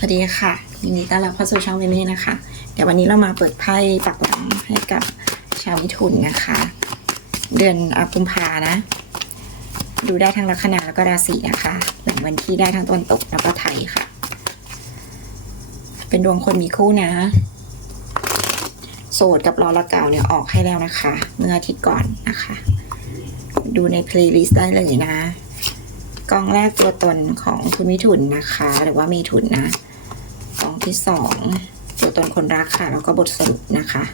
สวัสดีค่ะยินดีต้อนรับเข้าสู่ช่องเมเม่นะคะ เดี๋ยววันนี้เรามาเปิดไพ่ปักหลังให้กับชาวมิถุนนะคะ เดือนอกุมภานะ ดูได้ทั้งลัคนาแล้วก็ราศีนะคะเหมือนวันที่ได้ทั้งตะวันตกแล้วก็ไทยค่ะ เป็นดวงคนมีคู่นะ โสดกับรอละเก่าเนี่ยออกให้แล้วนะคะ เมื่ออาทิตย์ก่อนนะคะ ดูในเพลย์ลิสต์ได้เลยนะกองแรกตัวตนของคุณมิถุนนะคะ หรือว่าเมถุนนะ ที่สองตัวตนคนรักค่ะ แล้วก็บทสรุปนะคะ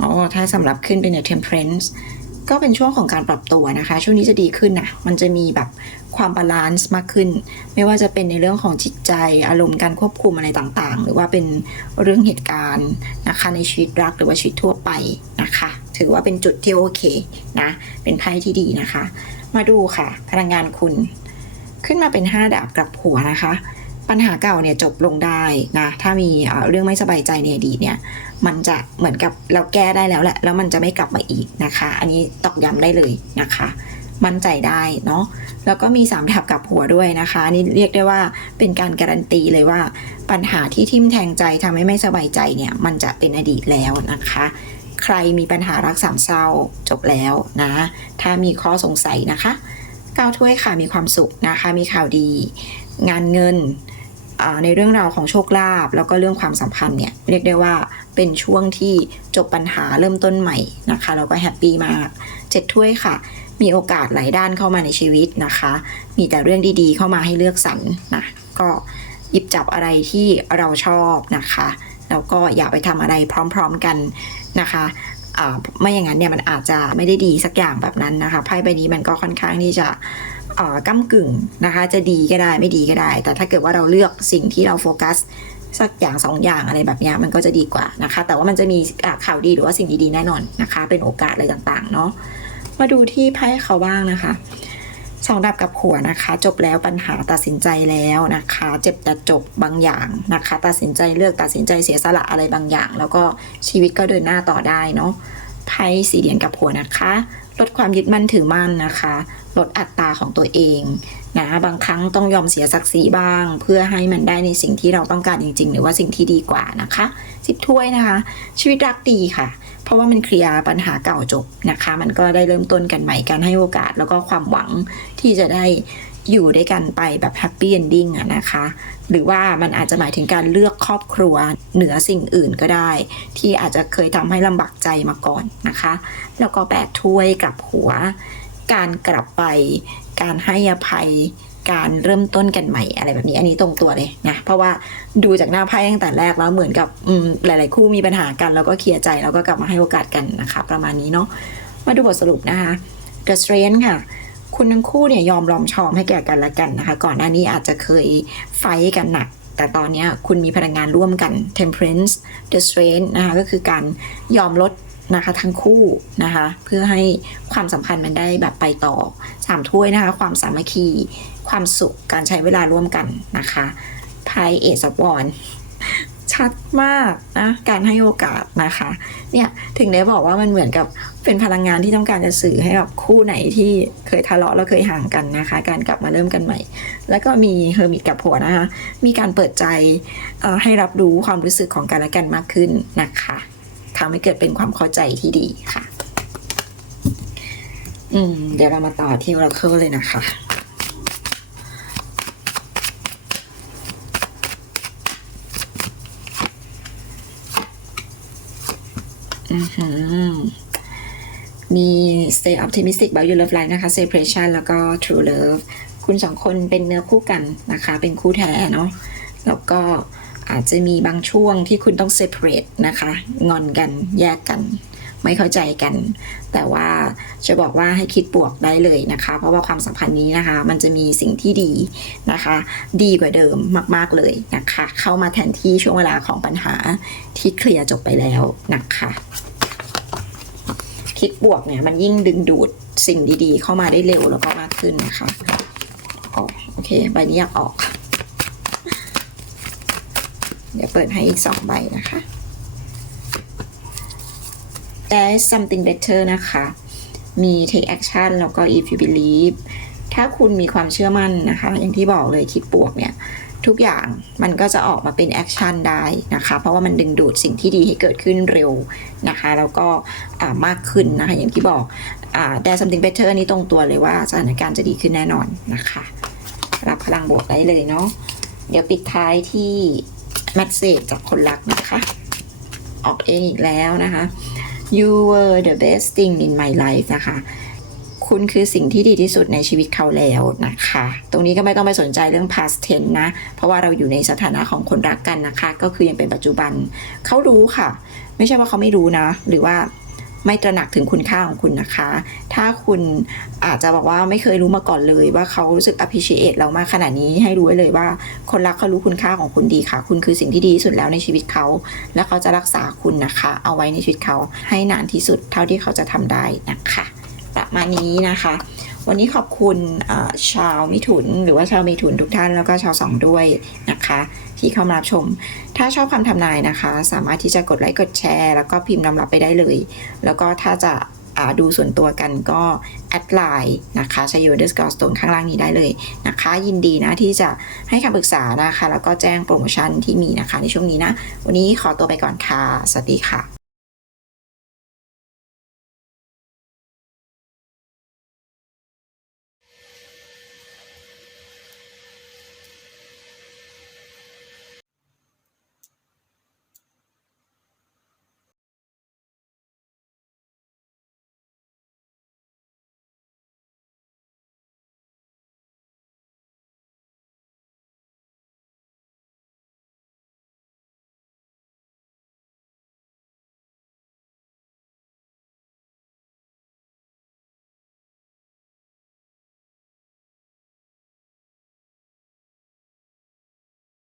อ๋อ ถ้าสำหรับขึ้นเป็นเนี่ย temperance ก็เป็นช่วงของการปรับตัวนะคะ ช่วงนี้จะดีขึ้นนะ มันจะมีแบบความบาลานซ์มากขึ้น ไม่ว่าจะเป็นในเรื่องของจิตใจ อารมณ์การควบคุมอะไรต่างๆ หรือว่าเป็นเรื่องเหตุการณ์นะคะในชีวิตรักหรือว่าชีวิตทั่วไปนะคะ ถือว่าเป็นจุดที่โอเคนะ เป็นไพ่ที่ดีนะคะ มาดูค่ะ พลังงานคุณ ขึ้นมาเป็น 5 ดาบกลับหัวนะคะ ปัญหาเก่าเนี่ยจบลงได้นะ ถ้ามีเรื่องไม่สบายใจในอดีตเนี่ย มันจะเหมือนกับเราแก้ได้แล้วแหละ แล้วมันจะไม่กลับมาอีกนะคะ อันนี้ตอกย้ำได้เลยนะคะมั่นใจได้เนาะ แล้วก็มีสามดาบกลับหัวด้วยนะคะ นี่เรียกได้ว่าเป็นการการันตีเลยว่า ปัญหาที่ทิมแทงใจทำให้ไม่สบายใจเนี่ย มันจะเป็นอดีตแล้วนะคะ ใครมีปัญหารักสามเศร้าจบแล้วนะ ถ้ามีข้อสงสัยนะคะก้าวถ้วยค่ะมีความสุขนะคะ มีข่าวดี งานเงินในเรื่องราวของโชคลาภแล้วก็เรื่องความสัมพันธ์เนี่ยเรียกได้ว่าเป็นช่วงที่จบปัญหาเริ่มต้นใหม่นะคะแล้วก็แฮปปี้มากเจ็ดถ้วยค่ะ มีโอกาสหลายด้านเข้ามาในชีวิตนะคะ มีแต่เรื่องดีๆ เข้ามาให้เลือกสรรนะก็หยิบจับอะไรที่เราชอบนะคะ แล้วก็อย่าไปทำอะไรพร้อมๆกันนะคะไม่อย่างนั้นเนี่ยมันอาจจะไม่ได้ดีสักอย่างแบบนั้นนะคะไพ่ใบนี้มันก็ค่อนข้างที่จะก้ากึ่งนะคะ จะดีก็ได้ไม่ดีก็ได้ แต่ถ้าเกิดว่าเราเลือกสิ่งที่เราโฟกัสสักอย่างสองอย่างอะไรแบบนี้มันก็จะดีกว่านะคะ แต่ว่ามันจะมีะข่าวดีหรือว่าสิ่งดีๆแน่นอนนะคะ เป็นโอกาสอะไรต่างๆเนาะมาดูที่ไพ่เขาบ้างนะคะ สองดับกับหัวนะคะ จบแล้วปัญหาตัดสินใจแล้วนะคะ เจ็บแต่จบบางอย่างนะคะ ตัดสินใจเลือกตัดสินใจเสียสละอะไรบางอย่าง แล้วก็ชีวิตก็เดินหน้าต่อได้เนาะไพ่สี่เหรียญกับหัวนะคะ ลดความยึดมั่นถือมั่นนะคะ ลดอัตราของตัวเองนะบางครั้งต้องยอมเสียศักดิ์ศรีบ้าง เพื่อให้มันได้ในสิ่งที่เราต้องการจริง ๆ หรือว่าสิ่งที่ดีกว่านะคะสิบถ้วยนะคะ ชีวิตรักดีค่ะ เพราะว่ามันเคลียร์ปัญหาเก่าจบนะคะ มันก็ได้เริ่มต้นกันใหม่การให้โอกาส แล้วก็ความหวังที่จะได้อยู่ด้วยกันไปแบบแฮปปี้เอนดิ้งอะนะคะ หรือว่ามันอาจจะหมายถึงการเลือกครอบครัวเหนือสิ่งอื่นก็ได้ ที่อาจจะเคยทำให้ลำบากใจมาก่อนนะคะ แล้วก็แปดถ้วยกลับหัว การกลับไป การให้อภัย การเริ่มต้นกันใหม่อะไรแบบนี้ อันนี้ตรงตัวเลยนะเพราะว่าดูจากหน้าไพ่ตั้งแต่แรกแล้วเหมือนกับหลาย ๆ คู่มีปัญหากัน แล้วก็เคลียร์ใจแล้วก็กลับมาให้โอกาสกันนะคะ ประมาณนี้เนาะมาดูบทสรุปนะคะ The Strength ค่ะคุณทั้งคู่เนี่ยยอมรอมชอมให้แก่กันและกันนะคะ ก่อนหน้านี้อาจจะเคยไฟกันหนัก แต่ตอนนี้คุณมีพลังงานร่วมกัน Temperance The Strength นะคะก็คือการยอมลด นะคะทั้งคู่นะคะ เพื่อให้ความสัมพันธ์มันได้แบบไปต่อสามถ้วยนะคะ ความสามัคคี ความสุขการใช้เวลาร่วมกันนะคะไพ่เอสวอนชัดมากนะการให้โอกาสนะคะเนี่ยถึงได้บอกว่ามันเหมือนกับเป็นพลังงานที่ต้องการจะสื่อให้กับคู่ไหนที่เคยทะเลาะแล้วเคยห่างกันนะคะ การกลับมาเริ่มกันใหม่ แล้วก็มีเฮอร์มิตกับผัวนะคะ มีการเปิดใจให้รับรู้ความรู้สึกของกันและกันมากขึ้นนะคะ ทำให้เกิดเป็นความเข้าใจที่ดีค่ะ อืม เดี๋ยวเรามาต่อที่ Oracle เลยนะคะมี stay optimistic about your love life นะคะ separation แล้วก็ true love คุณสองคนเป็นเนื้อคู่กันนะคะ เป็นคู่แท้เนาะ แล้วก็ อาจจะมีบางช่วงที่คุณต้อง separate นะคะ งอนกันแยกกัน ไม่เข้าใจกัน แต่ว่าจะบอกว่าให้คิดบวกได้เลยนะคะ เพราะว่าความสัมพันธ์นี้นะคะ มันจะมีสิ่งที่ดีนะคะ ดีกว่าเดิมมาก ๆเลยนะคะ เข้ามาแทนที่ช่วงเวลาของปัญหาที่เคลียร์จบไปแล้วนะคะคิดบวกเนี่ยมันยิ่งดึงดูดสิ่งดีๆ เข้ามาได้เร็วแล้วก็มากขึ้นนะคะอ๋อโอเค ใบนี้อยากออก เดี๋ยวเปิดให้อีกสองใบนะคะ There's something better นะคะ มี take action แล้วก็ if you believe ถ้าคุณมีความเชื่อมั่นนะคะ อย่างที่บอกเลยคิดบวกเนี่ย ทุกอย่างมันก็จะออกมาเป็นแอคชั่นได้นะคะ เพราะว่ามันดึงดูดสิ่งที่ดีให้เกิดขึ้นเร็วนะคะ แล้วก็มากขึ้นนะคะ อย่างที่บอกอ่ something better นนี้ตรงตัวเลยว่าสถานการณ์จะดีขึ้นแน่นอนนะคะ รับพลังบวกได้เลยเนาะเดี๋ยวปิดท้ายที่ แมสเซจจากคนรักนะคะ ออกเองอีกแล้วนะคะ you were the best thing in my life นะคะ คุณคือสิ่งที่ดีที่สุดในชีวิตเขาแล้วนะคะ ตรงนี้ก็ไม่ต้องไปสนใจเรื่อง past tense นะ เพราะว่าเราอยู่ในสถานะของคนรักกันนะคะ ก็คือยังเป็นปัจจุบัน เขารู้ค่ะ ไม่ใช่ว่าเขาไม่รู้นะ หรือว่า ไม่ตระหนักถึงคุณค่าของคุณนะคะ ถ้าคุณอาจจะบอกว่าไม่เคยรู้มาก่อนเลยว่าเขารู้สึก appreciate เรามากขนาดนี้ให้รู้ไว้เลยว่า คนรักเขารู้คุณค่าของคุณดีค่ะ คุณคือสิ่งที่ดีที่สุดแล้วในชีวิตเขา และเขาจะรักษาคุณนะคะ เอาไว้ในชีวิตเขาให้นานที่สุดเท่าที่เขาจะทำได้นะคะ ประมาณนี้นะคะ วันนี้ขอบคุณชาวมิถุน หรือว่าชาวมิถุนทุกท่านแล้วก็ชาวสองด้วยนะคะ ที่เข้ามารับชม ถ้าชอบคำทำนายนะคะ สามารถที่จะกดไลค์กดแชร์ แล้วก็พิมพ์นำรับไปได้เลย แล้วก็ถ้าจะาดูส่วนตัวกันก็แอดไลน์นะคะชโยเดสกอร์สตนข้างล่างนี้ได้เลยนะคะ ยินดีนะที่จะให้คำปรึกษานะคะ แล้วก็แจ้งโปรโมชั่นที่มีนะคะในช่วงนี้นะ วันนี้ขอตัวไปก่อนค่ะ สวัสดีค่ะ